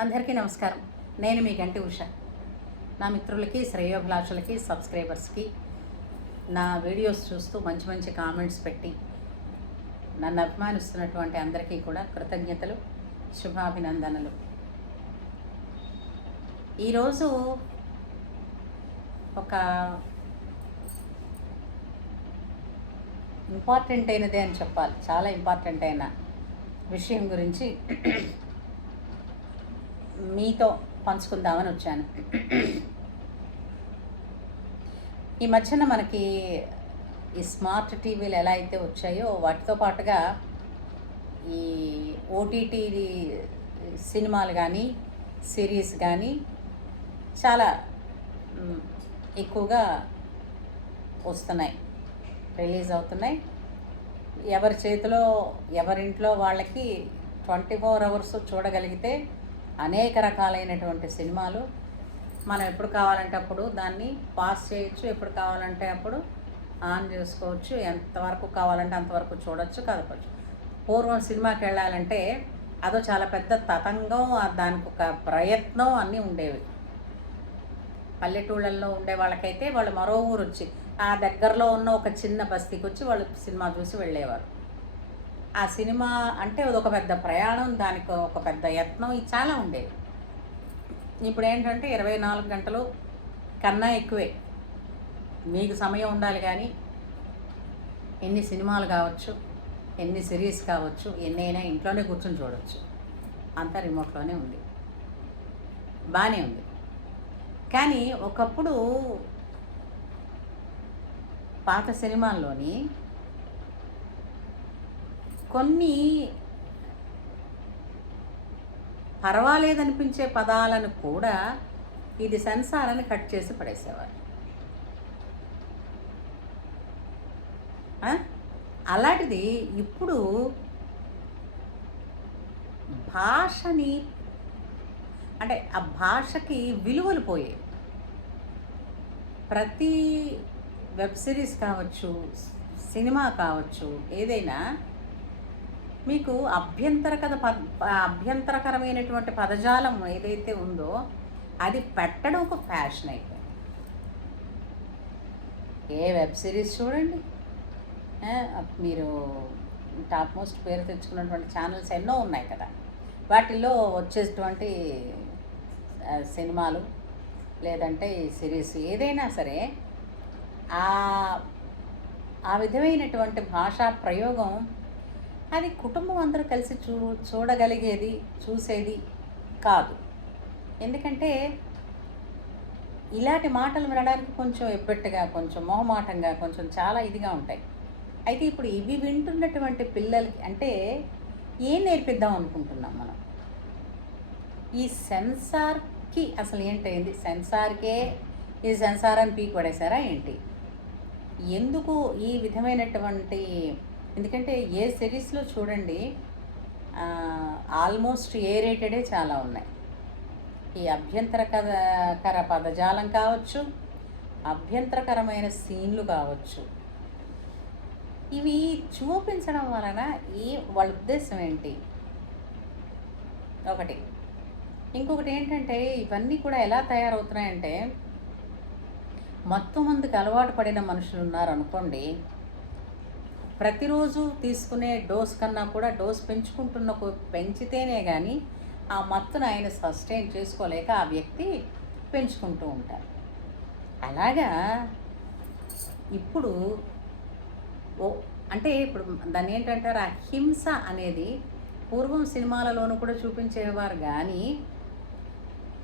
అందరికీ నమస్కారం. నేను మీ గంటి ఉష. నా మిత్రులకి, శ్రేయోభిలాషులకి, సబ్స్క్రైబర్స్కి, నా వీడియోస్ చూస్తూ మంచి మంచి కామెంట్స్ పెట్టి నన్ను అభిమానిస్తున్నటువంటి అందరికీ కూడా కృతజ్ఞతలు, శుభాభినందనలు. ఈరోజు ఒక ఇంపార్టెంట్ అయినదే అని చెప్పాలి, చాలా ఇంపార్టెంట్ అయిన విషయం గురించి మీతో పంచుకుందామని వచ్చాను. ఈ మధ్యన మనకి ఈ స్మార్ట్ టీవీలు ఎలా అయితే వచ్చాయో వాటితో పాటుగా ఈ ఓటీటీ సినిమాలు కానీ సిరీస్ కానీ చాలా ఎక్కువగా వస్తున్నాయి, రిలీజ్ అవుతున్నాయి. ఎవరి చేతిలో ఎవరింట్లో వాళ్ళకి 24 అవర్స్ చూడగలిగితే అనేక రకాలైనటువంటి సినిమాలు మనం ఎప్పుడు కావాలంటే అప్పుడు దాన్ని పాస్ చేయొచ్చు, ఎప్పుడు కావాలంటే అప్పుడు ఆన్ చేసుకోవచ్చు, ఎంతవరకు కావాలంటే అంతవరకు చూడొచ్చు, కదపచ్చు. పూర్వం సినిమాకి వెళ్ళాలంటే అదో చాలా పెద్ద తతంగం, దానికి ఒక ప్రయత్నం అన్నీ ఉండేవి. పల్లెటూళ్ళల్లో ఉండే వాళ్ళకైతే వాళ్ళు మరో ఊరు వచ్చి ఆ దగ్గరలో ఉన్న ఒక చిన్న బస్తీకి వచ్చి వాళ్ళు సినిమా చూసి వెళ్ళేవారు. ఆ సినిమా అంటే అదొక పెద్ద ప్రయాణం, దానికి ఒక పెద్ద యత్నం, ఇది చాలా ఉండేవి. ఇప్పుడు ఏంటంటే 24 గంటలు కన్నా ఎక్కువే మీకు సమయం ఉండాలి, కానీ ఎన్ని సినిమాలు కావచ్చు, ఎన్ని సిరీస్ కావచ్చు, ఎన్నైనా ఇంట్లోనే కూర్చొని చూడవచ్చు. అంతా రిమోట్లోనే ఉంది, బాగానే ఉంది. కానీ ఒకప్పుడు పాత సినిమాల్లోని కొన్ని పర్వాలేదనిపించే పదాలను కూడా ఇది సెన్సార్ అని కట్ చేసి పడేసేవారు. అలాంటిది ఇప్పుడు భాషని, అంటే ఆ భాషకి విలువలు పోయాయి. ప్రతి వెబ్ సిరీస్ కావచ్చు, సినిమా కావచ్చు, ఏదైనా మీకు అభ్యంతరకరమైనటువంటి పదజాలం ఏదైతే ఉందో అది పెట్టడం ఒక ఫ్యాషన్ అయిపోయింది. ఏ వెబ్ సిరీస్ చూడండి, మీరు టాప్ మోస్ట్ పేరు తెచ్చుకున్నటువంటి ఛానల్స్ ఎన్నో ఉన్నాయి కదా, వాటిల్లో వచ్చేటువంటి సినిమాలు లేదంటే సిరీస్ ఏదైనా సరే ఆ విధమైనటువంటి భాషా ప్రయోగం అది కుటుంబం అందరూ కలిసి చూడగలిగేది, చూసేది కాదు. ఎందుకంటే ఇలాంటి మాటలు వినడానికి కొంచెం ఎబ్బెట్టుగా, కొంచెం మొహమాటంగా, కొంచెం చాలా ఇదిగా ఉంటాయి. అయితే ఇప్పుడు ఇవి వింటున్నటువంటి పిల్లలకి అంటే ఏం నేర్పిద్దాం అనుకుంటున్నాం మనం? ఈ సెన్సార్కి అసలు ఏంటైంది? సెన్సార్కే ఇది సెన్సార్ అని పీకి పడేశారా ఏంటి? ఎందుకు ఈ విధమైనటువంటి, ఎందుకంటే ఏ సిరీస్లో చూడండి ఆల్మోస్ట్ ఏ రేటెడే చాలా ఉన్నాయి. ఈ అభ్యంతరకర పదజాలం కావచ్చు, అభ్యంతరకరమైన సీన్లు కావచ్చు, ఇవి చూపించడం వలన వాళ్ళ ఉద్దేశం ఏంటి? ఒకటి. ఇంకొకటి ఏంటంటే ఇవన్నీ కూడా ఎలా తయారవుతున్నాయంటే, మత్తు మందుకి అలవాటు పడిన మనుషులు ఉన్నారనుకోండి, ప్రతిరోజు తీసుకునే డోస్ కన్నా కూడా డోస్ పెంచితేనే కానీ ఆ మత్తును ఆయన సస్టైన్ చేసుకోలేక ఆ వ్యక్తి పెంచుకుంటూ ఉంటారు. అలాగా ఇప్పుడు అంటే ఇప్పుడు దాన్ని ఏంటంటారు, ఆ హింస అనేది పూర్వం సినిమాలలోనూ కూడా చూపించేవారు, కానీ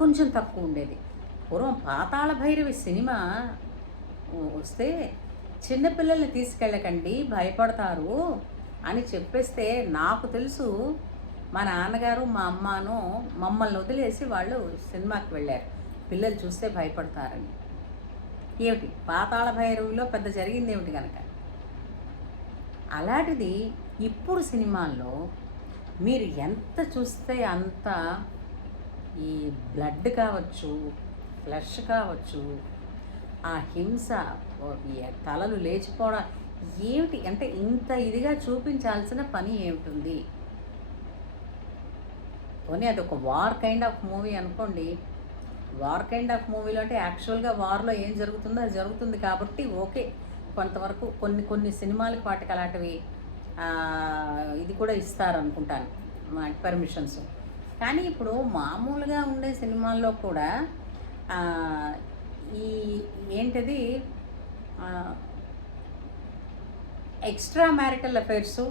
కొంచెం తక్కువ ఉండేది. పూర్వం పాతాళ భైరవి సినిమా వస్తే చిన్నపిల్లల్ని తీసుకెళ్ళకండి, భయపడతారు అని చెప్పేస్తే, నాకు తెలుసు మా నాన్నగారు మా అమ్మను మమ్మల్ని వదిలేసి వాళ్ళు సినిమాకి వెళ్ళారు, పిల్లలు చూస్తే భయపడతారని. ఏమిటి పాతాళ భైరవిలో పెద్ద జరిగింది ఏమిటి కనుక? అలాంటిది ఇప్పుడు సినిమాల్లో మీరు ఎంత చూస్తే అంత ఈ బ్లడ్ కావచ్చు, ఫ్లష్ కావచ్చు, ఆ హింస, తలలు లేచిపోవడం ఏమిటి అంటే ఇంత ఇదిగా చూపించాల్సిన పని ఏమిటి? పోనీ అది ఒక వార్ కైండ్ ఆఫ్ మూవీ అనుకోండి. వార్ కైండ్ ఆఫ్ మూవీలో అంటే యాక్చువల్గా వార్లో ఏం జరుగుతుందో అది జరుగుతుంది కాబట్టి ఓకే. కొంతవరకు కొన్ని కొన్ని సినిమాలకి వాటికి అలాంటివి ఇది కూడా ఇస్తారనుకుంటాను పర్మిషన్స్. కానీ ఇప్పుడు మామూలుగా ఉండే సినిమాల్లో కూడా ఆ, ఈ ఏంటిది ఎక్స్ట్రా మ్యారిటల్ అఫైర్సు,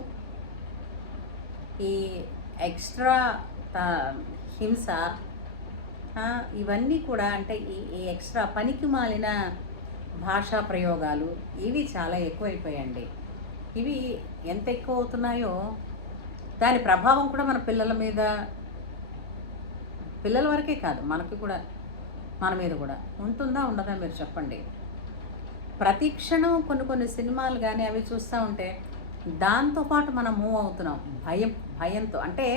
ఈ ఎక్స్ట్రా హింస, ఇవన్నీ కూడా అంటే ఈ ఎక్స్ట్రా పనికి మాలిన భాషా ప్రయోగాలు ఇవి చాలా ఎక్కువైపోయాయండి. ఇవి ఎంత ఎక్కువ అవుతున్నాయో దాని ప్రభావం కూడా మన పిల్లల మీద, పిల్లల వరకే కాదు మనకి కూడా, మన మీద కూడా ఉంటుందా ఉండదా మీరు చెప్పండి. ప్రతి క్షణం కొన్ని కొన్ని సినిమాలు కానీ అవి చూస్తూ ఉంటే దాంతోపాటు మనం మూవ్ అవుతున్నాం భయంతో. అంటే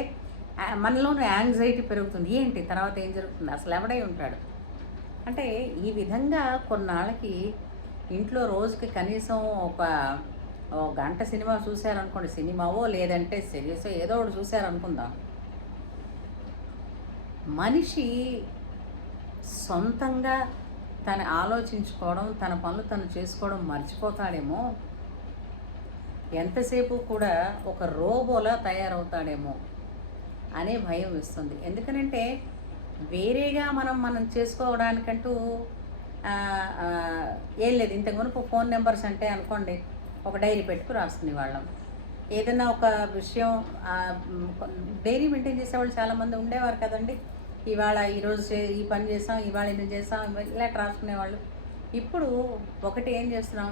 మనలోని యాంగ్జైటీ పెరుగుతుంది, ఏంటి తర్వాత ఏం జరుగుతుంది, అసలు ఎవడై ఉంటాడు అంటే. ఈ విధంగా కొన్నాళ్ళకి ఇంట్లో రోజుకి కనీసం ఒక గంట సినిమా చూశారనుకోండి, సినిమావో లేదంటే సిరీసో ఏదో ఒకటి చూశారనుకుందాం, మనిషి సొంతంగా తను ఆలోచించుకోవడం, తన పనులు తను చేసుకోవడం మర్చిపోతాడేమో, ఎంతసేపు కూడా ఒక రోబోలా తయారవుతాడేమో అనే భయం వేస్తుంది. ఎందుకనంటే వేరేగా మనం చేసుకోవడానికంటూ ఏం లేదు. ఇంతకు మునుపు ఫోన్ నెంబర్స్ అంటే అనుకోండి ఒక డైరీ పెట్టుకు రాసుకునే వాళ్ళం. ఏదైనా ఒక విషయం డైరీ మెయింటైన్ చేసేవాళ్ళు చాలామంది ఉండేవారు కదండి. ఇవాళ ఈరోజు ఈ పని చేసాం, ఇవాళ ఇది చేసాం, ఇలా రాసుకునేవాళ్ళు. ఇప్పుడు ఒకటి ఏం చేస్తున్నాం,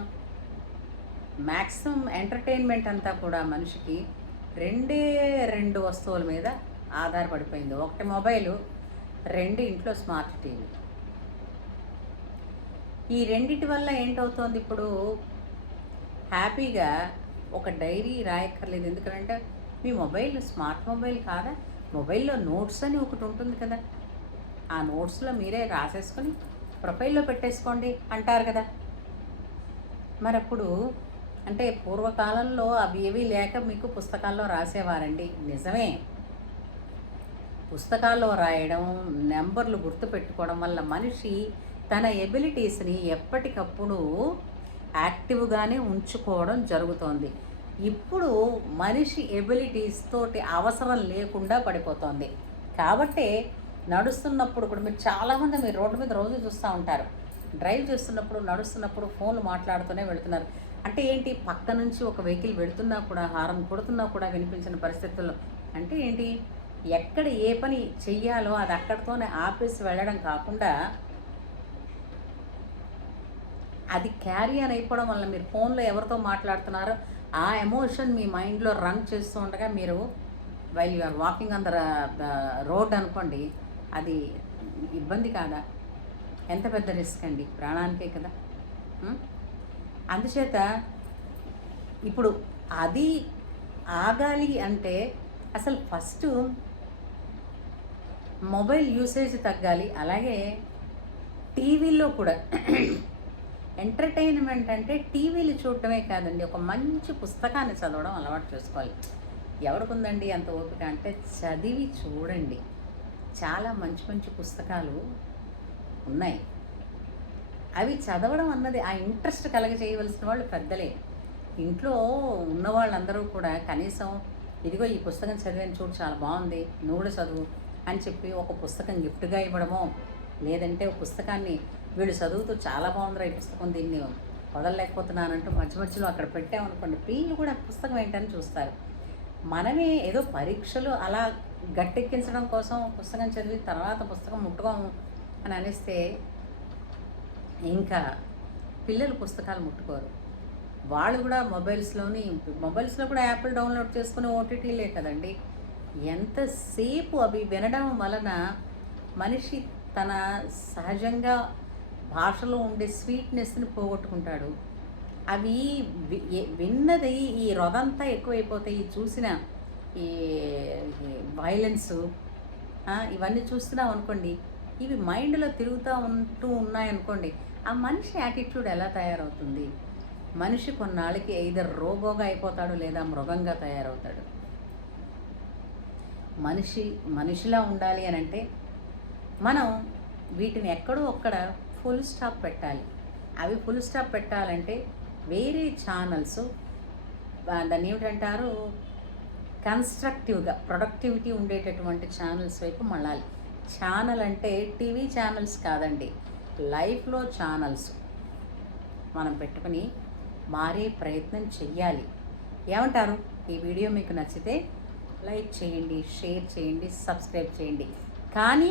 మ్యాక్సిమం ఎంటర్టైన్మెంట్ అంతా కూడా మనిషికి రెండు వస్తువుల మీద ఆధారపడిపోయింది. ఒకటి మొబైలు, రెండు ఇంట్లో స్మార్ట్ టీవీ. ఈ రెండిటి వల్ల ఏంటవుతోంది, ఇప్పుడు హ్యాపీగా ఒక డైరీ రాయక్కర్లేదు. ఎందుకంటే మీ మొబైల్ స్మార్ట్ మొబైల్ కాదా, మొబైల్లో నోట్స్ అని ఒకటి ఉంటుంది కదా, ఆ నోట్స్లో మీరే రాసేసుకొని ప్రొఫైల్లో పెట్టేసుకోండి అంటారు కదా. మరి అప్పుడు అంటే పూర్వకాలంలో అవి ఏవీ లేక మీకు పుస్తకాల్లో రాసేవారండి, నిజమే. పుస్తకాల్లో రాయడం, నెంబర్లు గుర్తుపెట్టుకోవడం వల్ల మనిషి తన ఎబిలిటీస్ని ఎప్పటికప్పుడు యాక్టివ్గానే ఉంచుకోవడం జరుగుతోంది. ఇప్పుడు మనిషి ఎబిలిటీస్ తోటి అవసరం లేకుండా పడిపోతుంది. కాబట్టే నడుస్తున్నప్పుడు కూడా మీరు చాలామంది మీరు రోడ్డు మీద రోజు చూస్తూ ఉంటారు, డ్రైవ్ చేస్తున్నప్పుడు నడుస్తున్నప్పుడు ఫోన్లు మాట్లాడుతూనే వెళుతున్నారు. అంటే ఏంటి, పక్క నుంచి ఒక వెహికల్ వెళుతున్నా కూడా హారన్ కొడుతున్నా కూడా వినిపించిన పరిస్థితుల్లో. అంటే ఏంటి, ఎక్కడ ఏ పని చెయ్యాలో అది అక్కడితోనే ఆపేసి వెళ్ళడం కాకుండా అది క్యారీ అని అయిపోవడం వల్ల మీరు ఫోన్లో ఎవరితో మాట్లాడుతున్నారో ఆ ఎమోషన్ మీ మైండ్లో రన్ చేస్తూ ఉండగా మీరు while you are walking on the road అనుకోండి, అది ఇబ్బంది కాదా? ఎంత పెద్ద రిస్క్ అండి, ప్రాణానికే కదా. అందుచేత ఇప్పుడు అది ఆగాలి అంటే అసలు ఫస్ట్ మొబైల్ యూసేజ్ తగ్గాలి. అలాగే టీవీల్లో కూడా ఎంటర్టైన్మెంట్ అంటే టీవీలు చూడటమే కాదండి, ఒక మంచి పుస్తకాన్ని చదవడం అలవాటు చేసుకోవాలి. ఎవరికుందండి అంత ఓపిక అంటే చదివి చూడండి, చాలా మంచి మంచి పుస్తకాలు ఉన్నాయి. అవి చదవడం అన్నది ఆ ఇంట్రెస్ట్ కలగజేయవలసిన వాళ్ళు పెద్దలే. ఇంట్లో ఉన్న వాళ్ళందరూ కూడా కనీసం ఇదిగో ఈ పుస్తకం చదివాను చూడు చాలా బాగుంది, నువ్వు కూడా చదువు అని చెప్పి ఒక పుస్తకం గిఫ్ట్గా ఇవ్వడమో, లేదంటే ఒక పుస్తకాన్ని వీళ్ళు చదువుతూ చాలా బాగుందిరా ఈ పుస్తకం, దీన్ని వదలలేకపోతున్నానంటూ మధ్య మధ్యలో అక్కడ పెట్టామనుకోండి, వీళ్ళు కూడా పుస్తకం ఏంటని చూస్తారు. మనమే ఏదో పరీక్షలు అలా గట్టెక్కించడం కోసం పుస్తకం చదివి తర్వాత పుస్తకం ముట్టుకోము అని అనిస్తే ఇంకా పిల్లలు పుస్తకాలు ముట్టుకోరు. వాళ్ళు కూడా మొబైల్స్లో కూడా యాప్లు డౌన్లోడ్ చేసుకుని ఓటీటీలే కదండి. ఎంతసేపు అవి వినడం వలన మనిషి తన సహజంగా భాషలో ఉండే స్వీట్నెస్ని పోగొట్టుకుంటాడు. అవి విన్నది ఈ రొదంతా ఎక్కువైపోతాయి. చూసిన ఈ వైలెన్సు ఇవన్నీ చూస్తున్నాం అనుకోండి, ఇవి మైండ్లో తిరుగుతూ ఉన్నాయనుకోండి, ఆ మనిషి యాటిట్యూడ్ ఎలా తయారవుతుంది? మనిషి కొన్నాళ్ళకి either రోబోగా అయిపోతాడు లేదా మృగంగా తయారవుతాడు. మనిషిలా ఉండాలి అని అంటే మనం వీటిని ఎక్కడో ఒక్కడ ఫుల్ స్టాప్ పెట్టాలి. అవి ఫుల్ స్టాప్ పెట్టాలంటే వేరే ఛానల్స్ దాన్ని ఏమిటంటారు, కన్స్ట్రక్టివ్గా ప్రొడక్టివిటీ ఉండేటటువంటి ఛానల్స్ వైపు మళ్ళాలి. ఛానల్ అంటే టీవీ ఛానల్స్ కాదండి, లైఫ్లో ఛానల్స్ మనం పెట్టుకుని మారే ప్రయత్నం చెయ్యాలి. ఏమంటారు? ఈ వీడియో మీకు నచ్చితే లైక్ చేయండి, షేర్ చేయండి, సబ్స్క్రైబ్ చేయండి. కానీ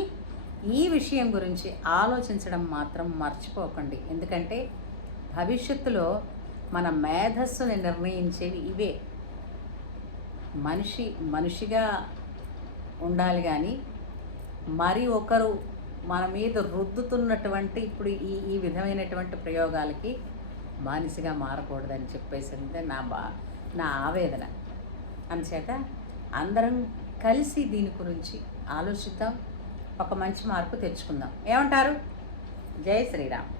ఈ విషయం గురించి ఆలోచించడం మాత్రం మర్చిపోకండి. ఎందుకంటే భవిష్యత్తులో మన మేధస్సుని నిర్ణయించేవి ఇవే. మనిషిగా ఉండాలి కానీ మరి ఒకరు మన మీద రుద్దుతున్నటువంటి ఇప్పుడు ఈ విధమైనటువంటి ప్రయోగాలకి బానిసగా మారకూడదని చెప్పేసిందే నా ఆవేదన. అందుచేత అందరం కలిసి దీని గురించి ఆలోచిద్దాం, ఒక మంచి మార్పు తెచ్చుకుందాం. ఏమంటారు? జై శ్రీరామ్.